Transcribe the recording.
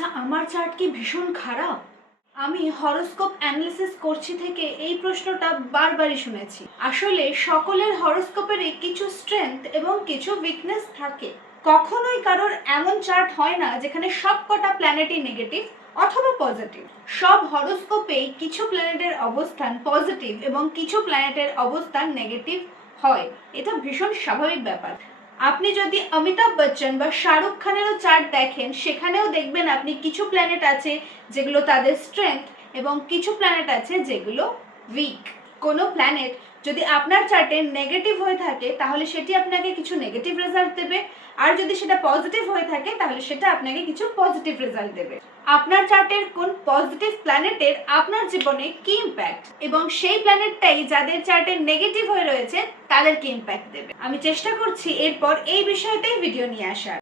আচ্ছা, আমার চার্ট কি ভীষণ খারাপ? আমি হরোস্কোপ অ্যানালিসিস করছি থেকে এই প্রশ্নটা বারবারই শুনেছি। আসলে সকলের হরোস্কোপেরই কিছু স্ট্রেংথ এবং কিছু উইকনেস থাকে। কখনোই কারোর এমন চার্ট হয় না যেখানে সবকটা প্ল্যানেটই নেগেটিভ অথবা পজিটিভ। সব হরোস্কোপেই কিছু প্ল্যানেটের অবস্থান পজিটিভ এবং কিছু প্ল্যানেটের অবস্থান নেগেটিভ হয়। এটা ভীষণ স্বাভাবিক ব্যাপার। আপনি যদি অমিতাভ বচ্চন বা শাহরুখ খানেরও চার্ট দেখেন, সেখানেও দেখবেন আপনি কিছু প্ল্যানেট আছে যেগুলো তাদের স্ট্রেংথ এবং কিছু প্ল্যানেট আছে যেগুলো উইক। কোনো প্ল্যানেট যদি আপনার চার্টে নেগেটিভ হয়ে থাকে তাহলে সেটি আপনাকে কিছু নেগেটিভ রেজাল্ট দেবে, আর যদি সেটা পজিটিভ হয়ে থাকে তাহলে সেটা আপনাকে কিছু পজিটিভ রেজাল্ট দেবে। আপনার চার্টের কোন পজিটিভ প্ল্যানেটের আপনার জীবনে কি ইম্প্যাক্ট এবং সেই প্ল্যানেটটাই যাদের চার্টে নেগেটিভ হয়ে রয়েছে তাদের কি ইম্প্যাক্ট দেবে। আমি চেষ্টা করছি এরপর এই বিষয়তেই ভিডিও নিয়ে আসার।